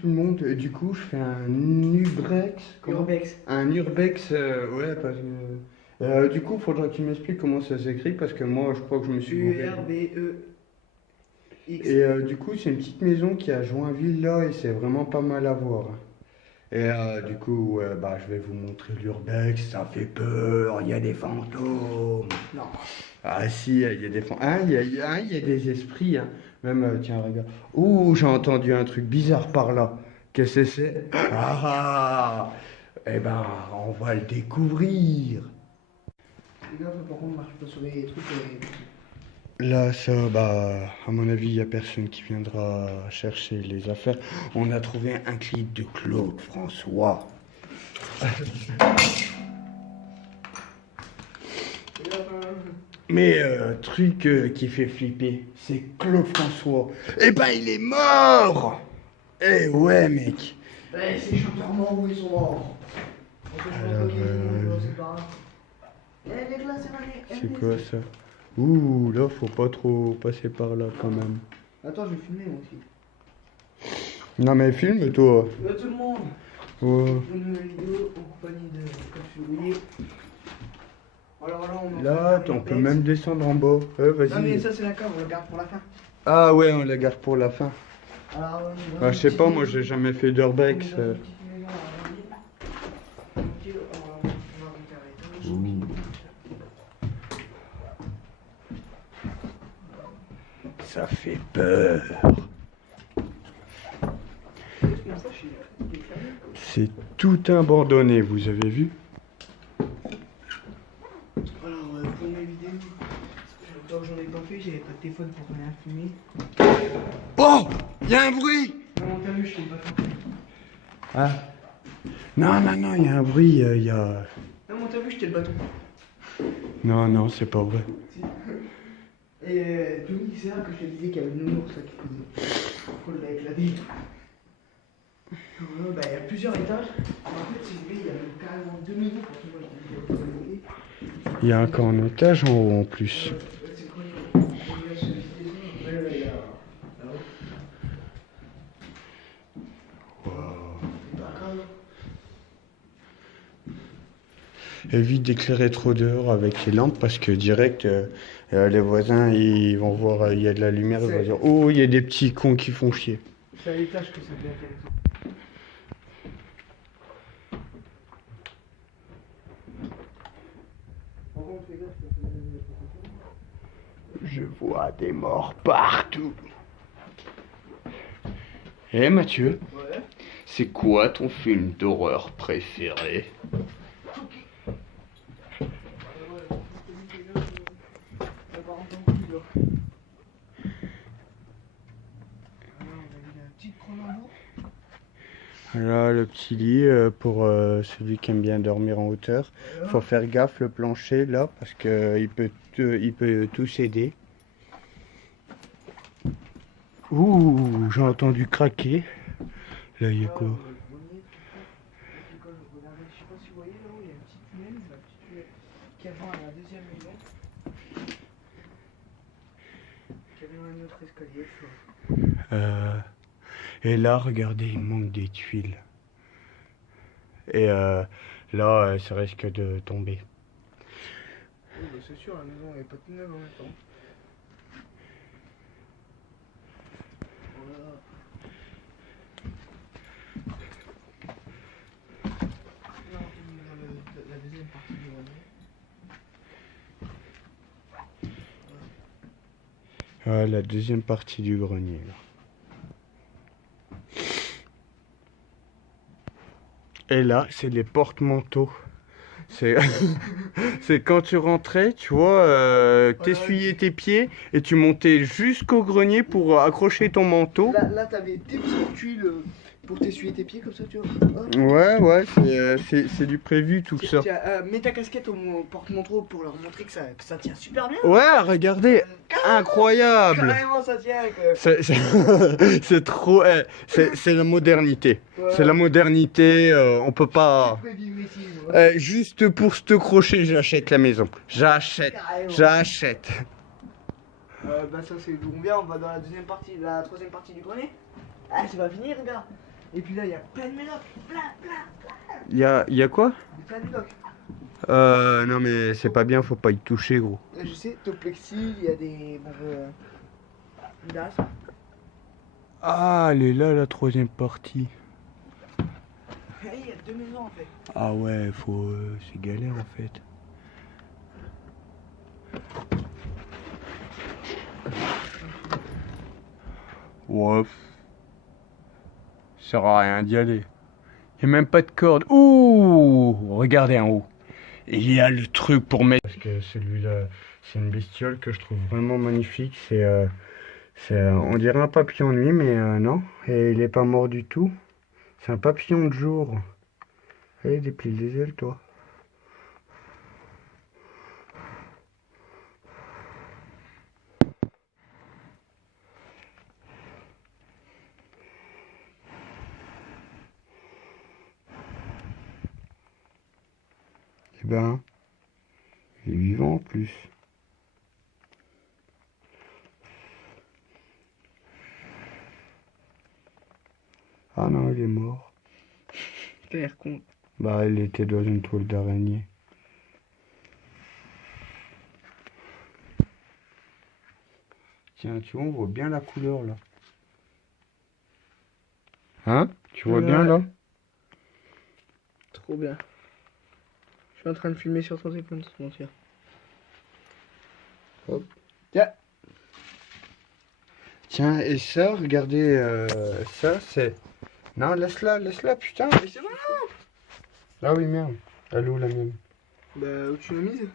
Tout le monde, du coup, je fais un Urbex. Urbex. Un Urbex, ouais, parce que. Du coup, il faudra que tu m'expliques comment ça s'écrit, parce que moi, je crois que je me suis gouré. Urbex. Et du coup, c'est une petite maison qui est à Joinville là, et c'est vraiment pas mal à voir. Et du coup, bah, je vais vous montrer l'Urbex, ça fait peur, il y a des fantômes. Non. Ah si, il y a des fantômes. Ah, il y a des esprits, hein. Même, tiens, regarde. Ouh, j'ai entendu un truc bizarre par là. Qu'est-ce que c'est? Ah, eh ben, on va le découvrir. Les gars, par contre, marche pas sur les trucs. Là, ça, bah, à mon avis, il n'y a personne qui viendra chercher les affaires. On a trouvé un clip de Claude François. Mais truc qui fait flipper, c'est Claude François. Eh ben, il est mort! Eh ouais, mec. Eh, ces chanteurs morts, où ils sont morts? Alors, c'est quoi ça? Ouh, là, faut pas trop passer par là quand même. Attends, je vais filmer moi aussi. Non, mais filme, toi. Tout le monde. Ouais. Une nouvelle vidéo en compagnie de Capsule. Alors Là, on peut même descendre en bas. Vas-y. Non, mais ça, c'est la cave, on la garde pour la fin. Ah ouais, on la garde pour la fin. Alors, Ah, je sais pas, moi, j'ai jamais fait d'urbex. Ça fait peur. C'est tout abandonné, vous avez vu? Alors, pour mes vidéos, longtemps que j'en ai pas fait, j'avais pas de téléphone pour rien filmer. Oh! Il y a un bruit! Non, t'as vu, je t'ai pas fait. Ah. Non, non, non, il y a un bruit, il y a... Non, t'as vu, j'étais le bâton. Non, non, c'est pas vrai. Et Tony, c'est là que je te disais qu'il y avait le nounours ça, qui faisait. Qu'on l'a éclaté. Bah, il y a plusieurs étages. En fait, si vous voulez, il y a carrément 2 millions pour tout le monde. Il y a encore un étage en haut en plus. Évite d'éclairer trop dehors avec les lampes parce que direct, les voisins ils vont voir, il y a de la lumière, ils vont dire oh, il y a des petits cons qui font chier. C'est à l'étage que ça devient intéressant. Je vois des morts partout. Eh Mathieu, Ouais. c'est quoi ton film d'horreur préféré? Là, le petit lit pour celui qui aime bien dormir en hauteur. Faut faire gaffe le plancher là parce que il peut tout céder. Ouh, j'ai entendu craquer. Là, il y a quoi? Je sais pas si vous voyez là-haut, il y a un petit tunnel, qui a à la deuxième maison. Qui avait un autre escalier, je vois. Et là, regardez, il manque des tuiles. Et là, ça risque de tomber. Oui, bah c'est sûr, la maison elle est pas toute neuve en même temps. Voilà. Là, on est dans la deuxième partie du grenier. Ah, la deuxième partie du grenier, là. Et là, c'est les porte-manteaux. C'est c'est quand tu rentrais, tu vois, t'essuyais tes pieds et tu montais jusqu'au grenier pour accrocher ton manteau. Là t'avais des petites tuiles pour t'essuyer tes pieds comme ça, tu vois. Hop. Ouais, ouais, c'est du prévu tout ça. Tiens, mets ta casquette au porte-manteau pour leur montrer que ça tient super bien. Ouais, regardez, incroyable. Carrément, ça tient. C'est trop, c'est la modernité. Ouais. C'est la modernité, on peut pas... juste pour ce crochet, j'achète la maison. J'achète. Bah ça c'est d'où on vient, on va dans la deuxième partie, la troisième partie du grenier. Ah c'est pas fini regarde. Et puis là, il y a plein de médocs. Plein, plein, plein. Y a quoi? Il y a plein de médocs. Non mais c'est pas bien, faut pas y toucher gros. Là, je sais, Toplexi, il y a des. Bon, Midas. Ah, elle est là la troisième partie. Il y a 2 maisons en fait. Ah ouais, c'est galère en fait. Ouais. Ça sert à rien d'y aller. Il n'y a même pas de corde. Ouh, regardez en haut. Il y a le truc pour mettre. Parce que celui-là, c'est une bestiole que je trouve vraiment magnifique. On dirait un papillon de nuit, mais non. Et il est pas mort du tout. C'est un papillon de jour. Allez, déplie les ailes, toi. Eh ben, il est vivant en plus. Ah non, il est mort. T'as l'air con. Bah, il était dans une toile d'araignée. Tiens, tu vois, on voit bien la couleur là. Hein? Tu vois bien Ouais. là? Trop bien. Je suis en train de filmer sur ton téléphone, sans mentir. Hop. Tiens. Tiens, et ça, regardez, ça c'est... Non, laisse-la, putain. Mais c'est bon. Ah oui, merde. Elle est où la mienne? Bah, où tu l'as mise?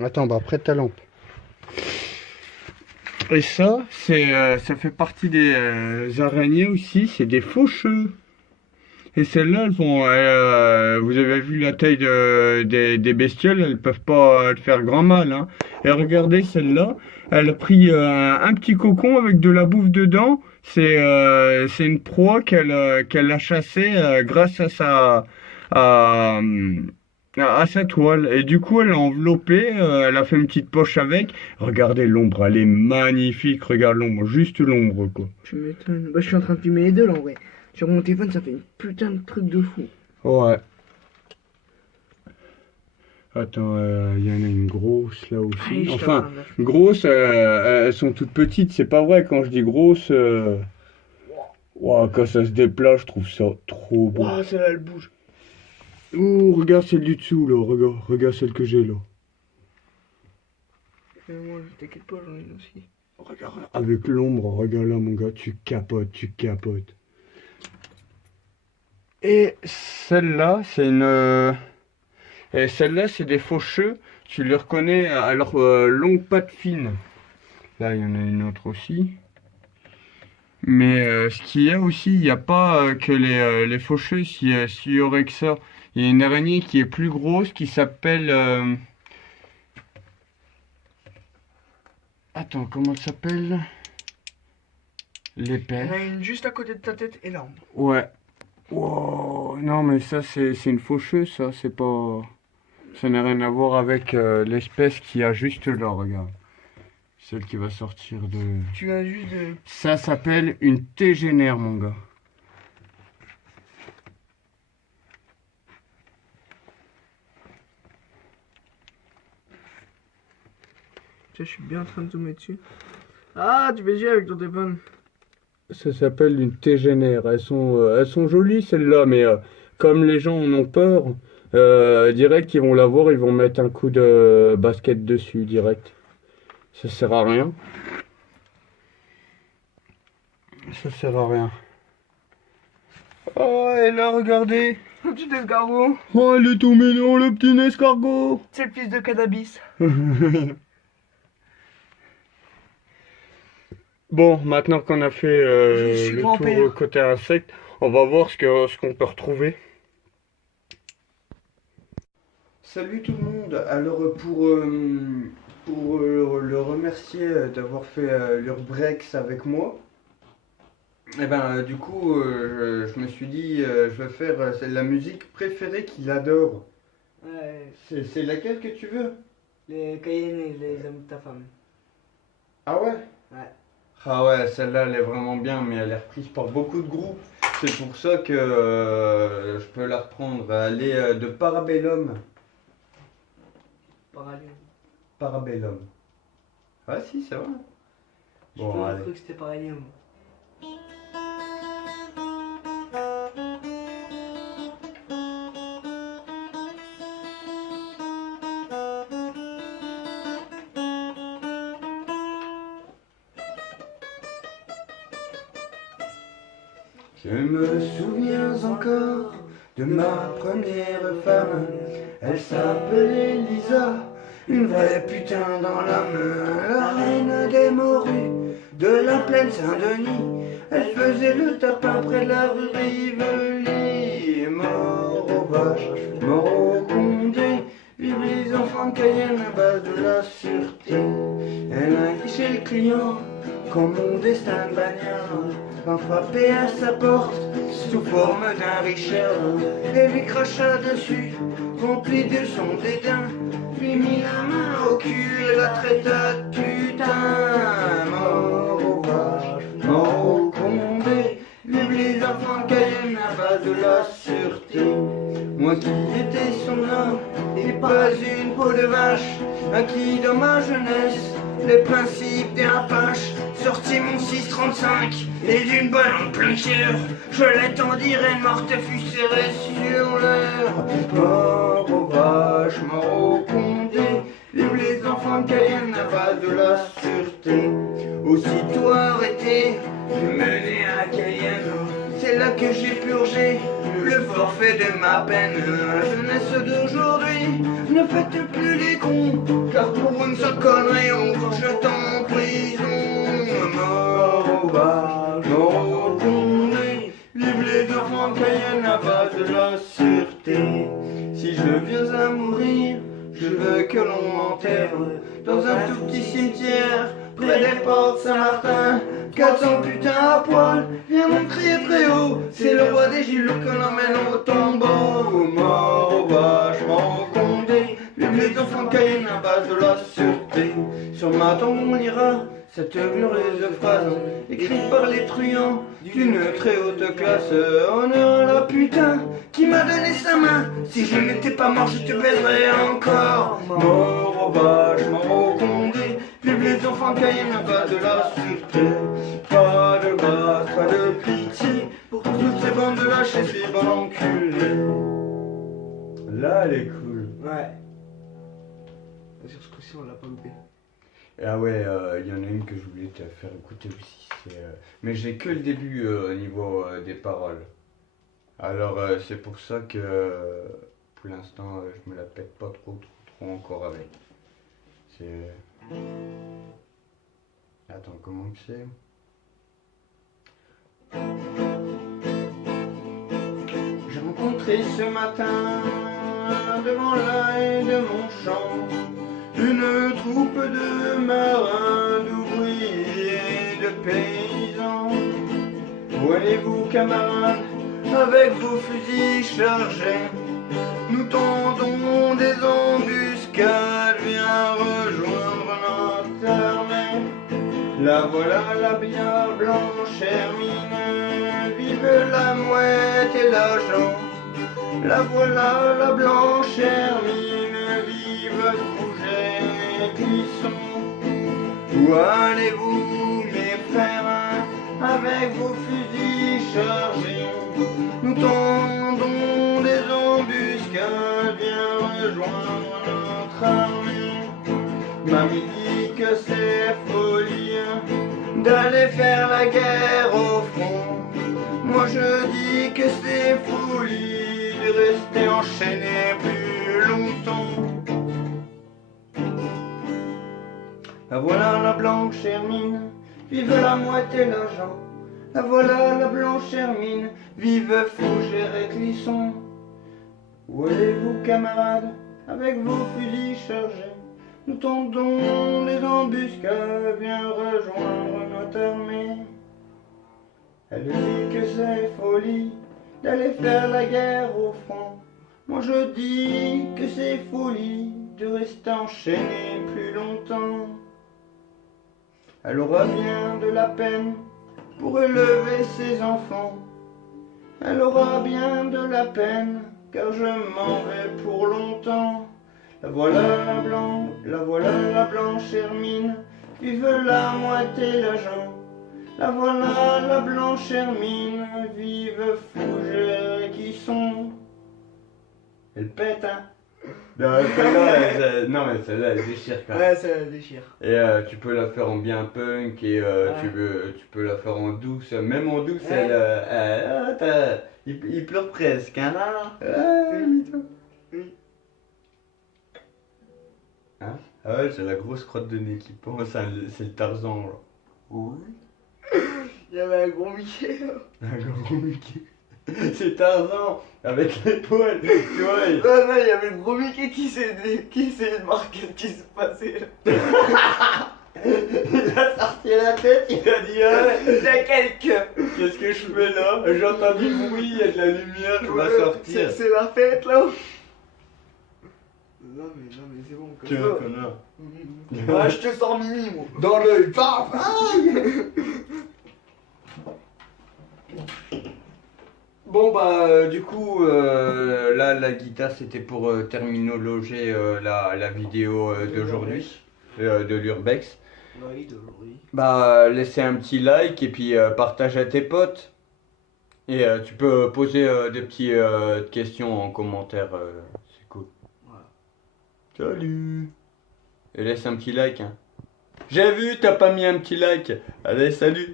Attends, bah prête ta lampe. Et ça, ça fait partie des araignées aussi, c'est des faucheux. Et celles-là, elles font, vous avez vu la taille des bestioles, elles peuvent pas te faire grand mal, hein. Et regardez celle-là, elle a pris un petit cocon avec de la bouffe dedans. C'est une proie qu'elle a chassée grâce à sa toile. Et du coup, elle l'a enveloppée, elle a fait une petite poche avec. Regardez l'ombre, elle est magnifique. Regarde l'ombre, juste l'ombre, quoi. Tu m'étonnes. Bah, je suis en train de filmer les deux là en vrai. Sur mon téléphone, ça fait une putain de truc de fou. Ouais. Attends, il y en a une grosse là aussi. Allez, je Enfin, t'apprends, là. grosses, elles sont toutes petites. C'est pas vrai quand je dis grosse. Ouah, quand ça se déplace, je trouve ça trop beau. Waouh, celle-là, elle bouge. Ouh, regarde celle du dessous là. Regarde celle que j'ai là. Moi, t'inquiète pas, j'en ai une aussi. Regarde, avec l'ombre, regarde là mon gars, tu capotes, tu capotes. Et celle-là, c'est une... Et celle-là, c'est des faucheux. Tu les reconnais à leurs longues pattes fines. Là, il y en a une autre aussi. Mais ce qu'il y a aussi, il n'y a pas que les faucheux, s'il y aurait que ça. Il y a une araignée qui est plus grosse qui s'appelle... Attends, comment elle s'appelle? Il y L'épais. en a une juste à côté de ta tête, énorme. Ouais. Wow. Non, mais ça, c'est une faucheuse, ça. C'est pas... Ça n'a rien à voir avec l'espèce qu'il y a juste là, regarde. Celle qui va sortir de... Tu viens juste de. Ça s'appelle une tégénère, mon gars. Tiens, je suis bien en train de zoomer dessus. Ah, tu fais chier avec ton téléphone. Ça s'appelle une tégénère. Elles sont jolies, celles-là, mais comme les gens en ont peur, direct, ils vont la voir, ils vont mettre un coup de basket dessus, direct. Ça sert à rien. Ça sert à rien. Oh, et là, regardez. Un petit escargot. Oh, il est tout mignon, le petit escargot. C'est le fils de cannabis. Bon, maintenant qu'on a fait Je suis le grand-père. tour côté insectes, on va voir ce qu'on peut retrouver. Salut tout le monde. Alors pour le remercier d'avoir fait l'Urbrex avec moi, et ben du coup je me suis dit je vais faire c'est la musique préférée qu'il adore. Ouais, C'est laquelle que tu veux? les Cayennes et les amis de ta femme. Ah ouais? Ouais. Ah ouais, celle-là, elle est vraiment bien, mais elle est reprise par beaucoup de groupes. C'est pour ça que je peux la reprendre. Elle est de Parabellum. Parallèle. Parabellum. Ah si, c'est vrai. J'ai Bon, toujours allez. cru que c'était parallèle. Je me souviens encore de ma première femme. Elle s'appelait Lisa, une vraie putain dans l'âme. La reine des morues de la plaine Saint-Denis. Elle faisait le tapin près de la rue Rivoli. Mort aux vaches, mort au condé. Vive les enfants de Cayenne à base de la sûreté. Elle a guiché le client comme mon destin de bagnard. Quand frappé à sa porte sous forme d'un Richard, et lui cracha dessus, rempli de son dédain, lui mit la main au cul et la traita de putain. Mort aux vaches, mort au condé, vive les enfants de Cayenne à base de la sûreté. Moi qui étais son homme et pas une peau de vache, à qui dans ma jeunesse les principes des Apaches, sorti mon 635 et d'une balle en plein cœur, je l'étendirai morte et fut serré sur l'air. Mort aux vaches, mort au condé, vive les enfants de Cayenne à base de la sûreté. Aussitôt arrêté, mené à Cayenne, c'est là que j'ai purgé le forfait de ma peine. La jeunesse d'aujourd'hui ne faites plus les cons, car pour une seule connerie on vous jette en prison. Mort aux vaches, mort au condé, vive les enfants de Cayenne à base de la sûreté. Si je viens à mourir, je veux que l'on m'enterre dans un tout petit cimetière près des portes Saint-Martin. 400 putains à poil, viens mon crier très haut, c'est le roi des Gilles que l'emmène au tombeau. Mort aux vaches, mort au condé, vive les enfants de Cayenne à base de la sûreté. Sur ma tombe on lira cette glorieuse phrase, écrite par les truands d'une très haute classe. Honneur à la putain qui m'a donné sa main, si je n'étais pas mort je te baiserais encore. Mort aux vaches, mort au condé, vive les enfants de Cayenne à base de la sûreté. Pas de grâce, pas de pitié pour toutes ces bandes de lâches et ces bandes enculées. Là elle est cool. Ouais. Sur ce coup-ci, on l'a pas loupé. Ah ouais, il y en a une que je voulais te faire écouter aussi. Mais j'ai que le début au niveau des paroles. Alors c'est pour ça que pour l'instant je me la pète pas trop encore avec. C'est... Attends, comment que c'est? J'ai rencontré ce matin devant la haie de mon champ une troupe de marins, d'ouvriers, de paysans. Où allez-vous camarades, avec vos fusils chargés? Nous tendons des embuscades, viens rejoindre notre armée. La voilà la bien blanche Hermine, vive la mouette et l'agent. La voilà la blanche Hermine, vive Fougère et Clisson. Où allez-vous mes frères, avec vos fusils chargés? Nous tendons des embuscades, viens rejoindre notre armée. Mamie dit que c'est folie d'aller faire la guerre au front. Moi je dis que c'est folie de rester enchaîné plus longtemps. La voilà la blanche Hermine, vive la mouette et l'agent. La voilà la blanche Hermine, vive Fougère et Clisson. Où allez-vous camarades, avec vos fusils chargés? Nous tendons des embuscades, viens rejoindre notre armée. Elle dit que c'est folie d'aller faire la guerre au front. Moi je dis que c'est folie de rester enchaîné plus longtemps. Elle aura bien de la peine pour élever ses enfants. Elle aura bien de la peine, car je m'en vais pour longtemps. La voilà la blanche Hermine, vive la moitié l'agent. La voilà la blanche Hermine, vive Fougère qui sont. Elle pète, hein. Non, non, mais celle-là elle déchire quand même. Ouais, ça déchire. Et tu peux la faire en bien punk et tu peux la faire en douce. Même en douce, il pleure presque, hein. Oui. Hein? Ah ouais, j'ai la grosse crotte de nez qui pense, hein, c'est le Tarzan là. Oui. Il y avait un gros Mickey là. Un gros Mickey. C'est Tarzan avec les poils, tu vois. Non, non, il y avait le gros Mickey qui essayait de marquer ce qui se passait là. Il a sorti la tête, il a dit Il y a quelqu'un. qu'est-ce que je fais là? J'ai entendu le bruit, il y a de la lumière, je vais sortir. C'est la fête là. Non mais c'est bon comme Tu es un ça. connard. Ouais, je te sors Mini moi. Dans l'œil, paf! Bon bah du coup là la guitare c'était pour terminologer la vidéo d'aujourd'hui de l'Urbex. Oui, d'aujourd'hui. Bah laissez un petit like et puis partage à tes potes. Et tu peux poser des petites questions en commentaire, c'est cool. Voilà. Salut! Et laisse un petit like, hein. J'ai vu, t'as pas mis un petit like. Allez, salut!